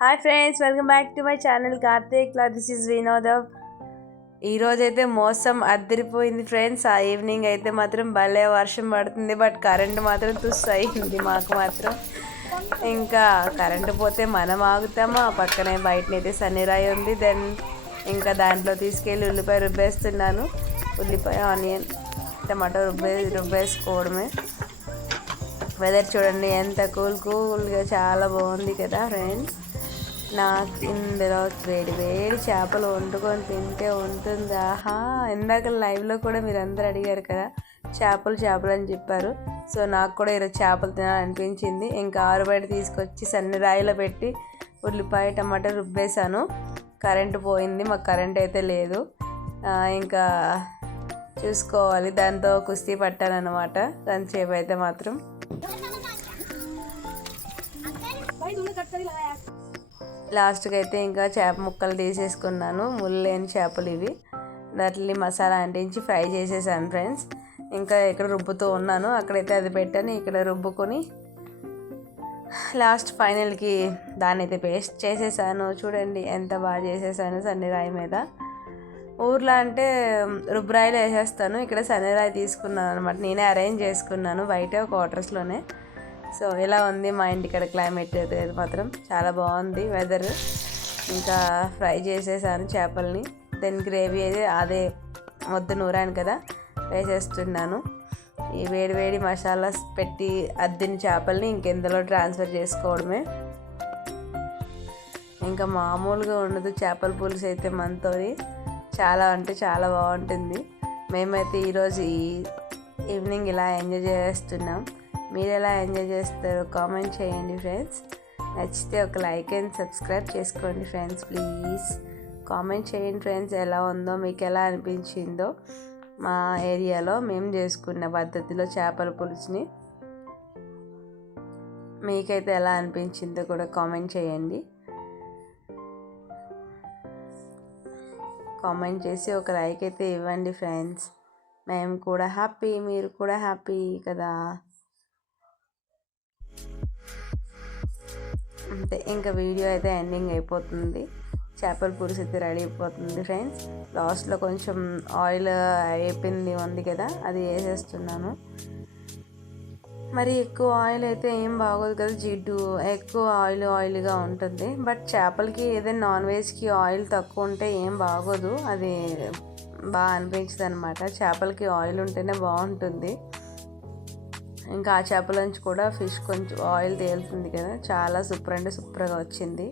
Hi friends, welcome back to my channel Karthik. This is Vinod. ఈరోజైతే మోసం అద్దరిపోయింది ఫ్రెండ్స్. ఆ ఈవినింగ్ అయితే మాత్రం భలే వర్షం పడుతుంది, బట్ కరెంట్ మాత్రం తుస్ అయింది మాకు మాత్రం. ఇంకా కరెంటు పోతే మనం ఆగుతామా? పక్కనే బయటనైతే సన్నిరాయి ఉంది. దెన్ ఇంకా దాంట్లో తీసుకెళ్ళి ఉల్లిపాయ రుబ్బేస్తున్నాను. ఉల్లిపాయ, ఆనియన్, టమాటో రుబ్బేసుకోవడమే. వెదర్ చూడండి ఎంత కూల్గా చాలా బాగుంది కదా ఫ్రెండ్స్. నాకు ఇందులో వేడి వేడి చేపలు వండుకొని తింటే ఉంటుంది. ఆహా, ఇందాక లైవ్లో కూడా మీరు అందరూ అడిగారు కదా చేపలు అని చెప్పారు. సో నాకు కూడా ఈరోజు చేపలు తినాలనిపించింది. ఇంకా ఆరుబయట తీసుకొచ్చి సన్నిరాయిలో పెట్టి ఉల్లిపాయ టమాటా రుబ్బేశాను. కరెంటు పోయింది, మాకు కరెంట్ అయితే లేదు. ఇంకా చూసుకోవాలి, దాంతో కుస్తీ పట్టానమాట దానిసేపు అయితే మాత్రం. లాస్ట్కి అయితే ఇంకా చేప ముక్కలు తీసేసుకున్నాను. ముళ్ళేని చేపలు ఇవి. దాంట్లో మసాలా అంటించి ఫ్రై చేసేసాను ఫ్రెండ్స్. ఇంకా ఇక్కడ రుబ్బుతూ ఉన్నాను, అక్కడైతే అది పెట్టాను. ఇక్కడ రుబ్బుకొని లాస్ట్ ఫైనల్కి దాన్ని అయితే పేస్ట్ చేసేసాను. చూడండి ఎంత బాగా చేసేసాను సన్నిరాయి మీద. ఊర్లో అంటే రుబ్బరాయిలో వేసేస్తాను, ఇక్కడ సన్నిరాయి తీసుకున్నాను అనమాట. నేనే అరేంజ్ చేసుకున్నాను బయట క్వార్టర్స్లోనే. సో ఇలా ఉంది మా ఇంటికాడ క్లైమేట్ అయితే మాత్రం చాలా బాగుంది వెదర్. ఇంకా ఫ్రై చేసేసాను చేపల్ని. దెన్ గ్రేవీ అయితే అదే మొద్దు నూరాను కదా వేసేస్తున్నాను. ఈ వేడి మసాలా పెట్టి అద్దిన చేపల్ని ఇంకెందులో ట్రాన్స్ఫర్ చేసుకోవడమే. ఇంకా మామూలుగా ఉండదు చేపల పులుసు అయితే మనతో. చాలా అంటే చాలా బాగుంటుంది. మేమైతే ఈరోజు ఈ ఈవినింగ్ ఇలా ఎంజాయ్ చేస్తున్నాం. మీరు ఎలా ఎంజాయ్ చేస్తారో కామెంట్ చేయండి ఫ్రెండ్స్. నచ్చితే ఒక లైక్ అండ్ సబ్స్క్రైబ్ చేసుకోండి ఫ్రెండ్స్. ప్లీజ్ కామెంట్ చేయండి ఫ్రెండ్స్, ఎలా ఉందో, మీకు ఎలా అనిపించిందో. మా ఏరియాలో మేము చేసుకున్న పద్ధతిలో చేపల పులుసుని మీకైతే ఎలా అనిపించిందో కూడా కామెంట్ చేయండి. కామెంట్ చేసి ఒక లైక్ అయితే ఇవ్వండి ఫ్రెండ్స్. మేము కూడా హ్యాపీ, మీరు కూడా హ్యాపీ కదా. అంతే, ఇంకా వీడియో అయితే ఎండింగ్ అయిపోతుంది. చేపల పులుసు అయితే రెడీ అయిపోతుంది ఫ్రెండ్స్. లాస్ట్లో కొంచెం ఆయిల్ అయిపోయింది ఉంది కదా, అది వేసేస్తున్నాను. మరి ఎక్కువ ఆయిల్ అయితే ఏం బాగోదు కదా, జిడ్డు ఎక్కువ ఆయిల్గా ఉంటుంది. బట్ చేపలకి ఏదైనా నాన్ వెజ్కి ఆయిల్ తక్కువ ఉంటే ఏం బాగోదు, అది బాగా అనిపించదు అనమాట. చేపలకి ఆయిల్ ఉంటేనే బాగుంటుంది. ఇంకా ఆ చేపల నుంచి కూడా ఫిష్ కొంచెం ఆయిల్ తేలుతుంది కదా, చాలా సూపర్ అంటే సూపర్గా వచ్చింది.